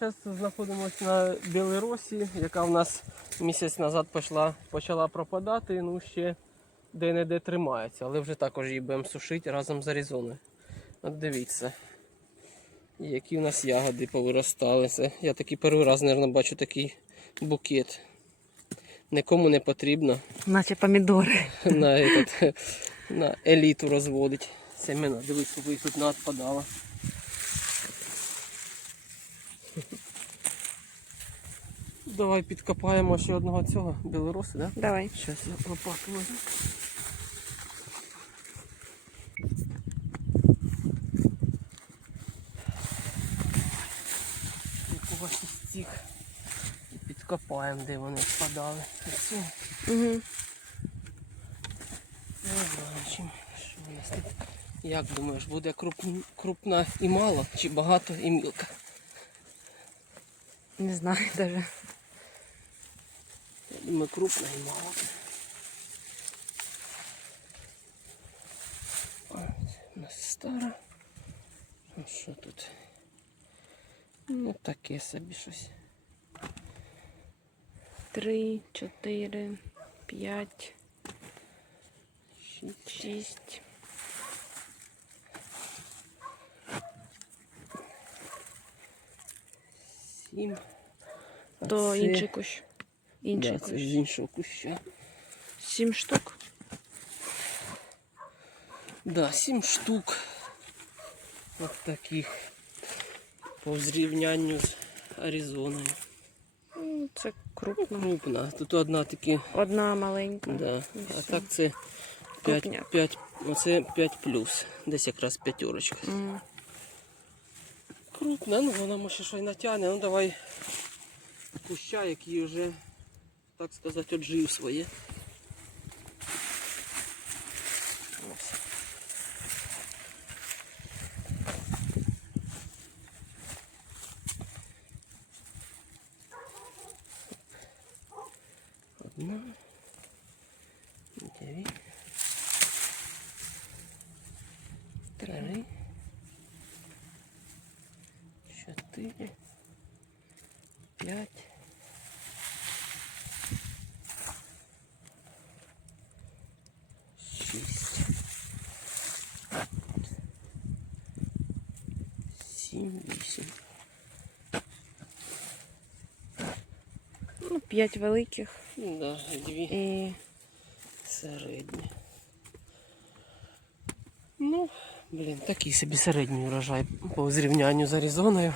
зараз знаходимося на Білоросі, яка в нас місяць назад пішла, почала пропадати, ну ще де-не-де тримається, але вже також її будемо сушити разом з Аризоною. От дивіться, які в нас ягоди повиростали. Це я такий перший раз, мабуть, бачу такий букет. Нікому не потрібно Наче помідори. на, этот, на еліту розводить. Семена, дивись, скільки їх тут Давай підкопаємо ще одного цього білоруса, да? Давай. Зараз я лопату возьму. Якого ще стік. Підкопаємо, де вони впадали. Угу. Побачимо, що у нас тут. Як думаєш, буде круп- крупна і мало, чи багато і мілка? Не знаю даже. Я думаю, крупна і мало. У нас стара. А що тут? Ну таке собі щось. Три, чотири, п'ять, шість. Сім. То інший кущ. Інший Да, це з іншого куща. Сім штук. Да, сім штук. От таких. По зрівнянню з Аризоною. Це крупно. Крупна. Тут одна таки, Одна маленька. да. А так це 5, Крупняк. 5, оце 5 плюс. Десь якраз п'ятерочка. М, Крупна, ну вона може що й натягне. Ну давай куща, який вже, так сказати, отжив своє. Ось. Одна, дві, три, п'ять. Сім. Ну, п'ять великих Да, дві і середні. Ну, блін, такий собі середній урожай по зрівнянню з Аризоною.